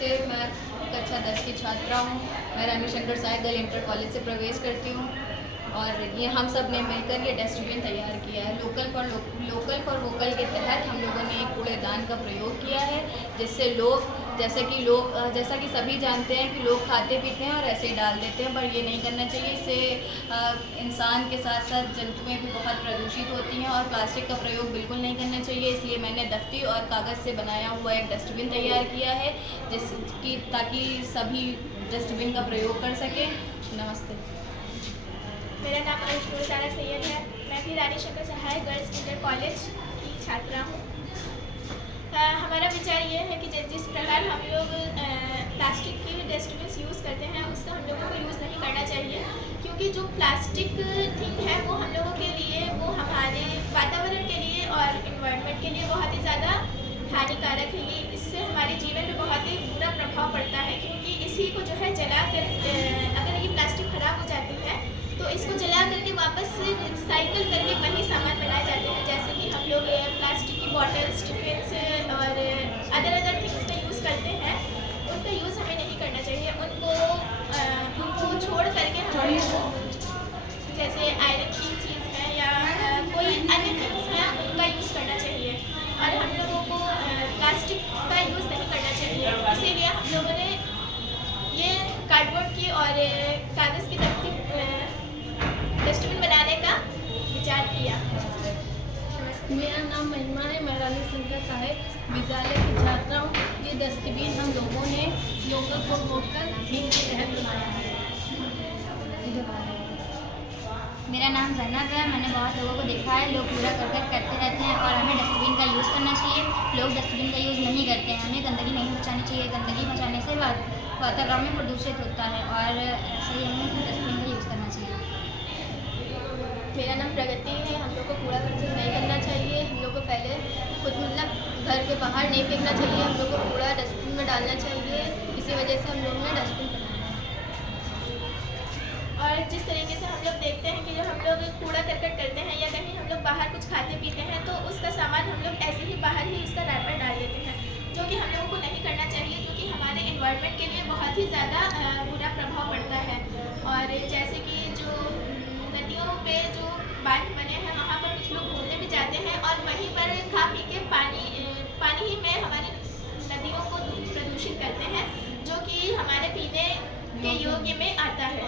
नमस्ते, मैं कक्षा 10 की छात्रा हूँ। मैं Rani Shankar Sai girl inter college से प्रवेश करती हूँ और ये हम सब ने मिलकर ये डस्टबिन तैयार किया है। लोकल फॉर वोकल के तहत हम लोगों ने एक कूड़ेदान का प्रयोग किया है, जिससे जैसा कि सभी जानते हैं कि लोग खाते पीते हैं और ऐसे ही डाल देते हैं, पर ये नहीं करना चाहिए। इससे इंसान के साथ साथ जंतुएं भी बहुत प्रदूषित होती हैं और प्लास्टिक का प्रयोग बिल्कुल नहीं करना चाहिए। इसलिए मैंने दफ्ती और कागज़ से बनाया हुआ एक डस्टबिन तैयार किया है ताकि सभी डस्टबिन का प्रयोग कर सकें। नमस्ते। मेरा नाम अनुष्का सारा सैयद है। मैं भी Rani Shankar Sai girls inter college की छात्रा हूँ। हमारा विचार ये है कि जिस प्रकार हम लोग प्लास्टिक की डस्टबिन यूज़ करते हैं, उसका हम लोगों को यूज़ नहीं करना चाहिए, क्योंकि जो प्लास्टिक थिंग है वो हम लोगों के लिए, वो हमारे वातावरण के लिए और इन्वायरमेंट के लिए बहुत ही ज़्यादा हानिकारक है। इससे हमारे जीवन में बहुत ही बुरा प्रभाव पड़ता है, क्योंकि इसी को जो है जला कर अगर ये प्लास्टिक खराब हो जाती है तो इसको जला करके वापस रिसाइकल करके वही सामान बनाए जाते हैं। जैसे कि हम लोग प्लास्टिक की बॉटल्स, टिफिन्स और अदर थिंग्स का यूज़ करते हैं, उनका यूज़ हमें नहीं करना चाहिए। उनको छोड़ करके हमें जैसे आयरन की चीज़ है या कोई अन्य थिंग्स हैं, उनका यूज़ करना चाहिए और हम लोगों को प्लास्टिक का यूज़ नहीं करना चाहिए। इसीलिए हम लोगों ने ये कार्डबोर्ड की और कागज़ की तख्ती डस्टबिन बनाने का विचार किया। मेरा नाम महिमा है। मैं रानी शंकर साय विद्यालय की छात्रा हूँ। ये डस्टबिन हम लोगों ने लोकल फॉर वोकल थीम के तहत बनाया है। मेरा नाम जन्नत है। मैंने बहुत लोगों को देखा है, लोग कूड़ा करकट करते रहते हैं और हमें डस्टबिन का यूज़ करना चाहिए। लोग डस्टबिन का यूज़ नहीं करते हैं। हमें गंदगी नहीं मचानी चाहिए। गंदगी मचाने से वातावरण में प्रदूषित होता है और ऐसे ही हमें डस्टबिन का यूज़ करना चाहिए। मेरा नाम प्रगति है। हम लोग को कूड़ा करकट नहीं करना चाहिए। हम लोग को पहले खुद घर के बाहर नहीं फेंकना चाहिए। हम लोग को कूड़ा डस्टबिन में डालना चाहिए। इसी वजह से हम लोग ने डस्टबिन बनाया है। और जिस तरीके से हम लोग देखते हैं कि जो हम लोग कूड़ा करकट करते हैं या कहीं हम लोग बाहर कुछ खाते पीते हैं, तो उसका सामान हम लोग ऐसे ही बाहर ही उसका रैपर डाल देते हैं, जो कि हम लोगों को नहीं करना चाहिए, जो कि हमारे इन्वायरमेंट के लिए बहुत ही ज़्यादा बुरा प्रभाव पड़ता है। और जैसे कि जो नदियों पे जो बांध बने हैं, वहाँ पर कुछ लोग घूमने भी जाते हैं और वहीं पर खा पी के पानी ही में हमारी नदियों को प्रदूषित करते हैं, जो कि हमारे पीने के योग्य में आता है,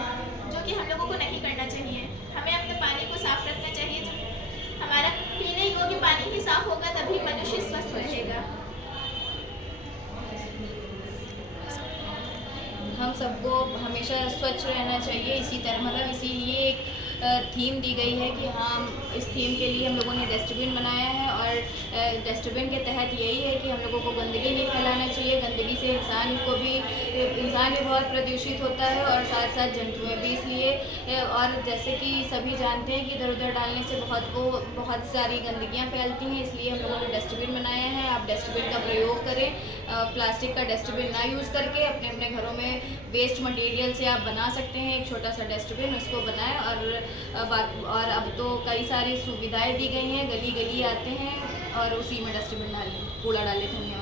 जो कि हम लोगों को नहीं करना चाहिए। हमें अपने पानी को साफ रखना चाहिए। हमारा पीने योग्य पानी ही साफ होगा, तभी मनुष्य स्वस्थ रहेगा। हम सबको हमेशा स्वच्छ रहना चाहिए। इसीलिए एक थीम दी गई है कि हम इस थीम के लिए हम लोगों ने डस्टबिन बनाया है और डस्टबिन के तहत यही है कि हम लोगों को गंदगी नहीं फैलाना चाहिए। गंदगी से इंसान भी बहुत प्रदूषित होता है और साथ साथ जंतुएं भी। इसलिए और जैसे कि सभी जानते हैं कि इधर उधर डालने से बहुत सारी गंदगियाँ फैलती हैं, इसलिए हम लोगों ने डस्टबिन बनाया है। आप डस्टबिन का प्रयोग करें। प्लास्टिक का डस्टबिन ना यूज़ करके अपने अपने घरों में वेस्ट मटेरियल से आप बना सकते हैं एक छोटा सा डस्टबिन, उसको बनाएं। और अब तो कई सारी सुविधाएं दी गई हैं, गली गली आते हैं और उसी में डस्टबिन कूड़ा डालें। धन्यवाद।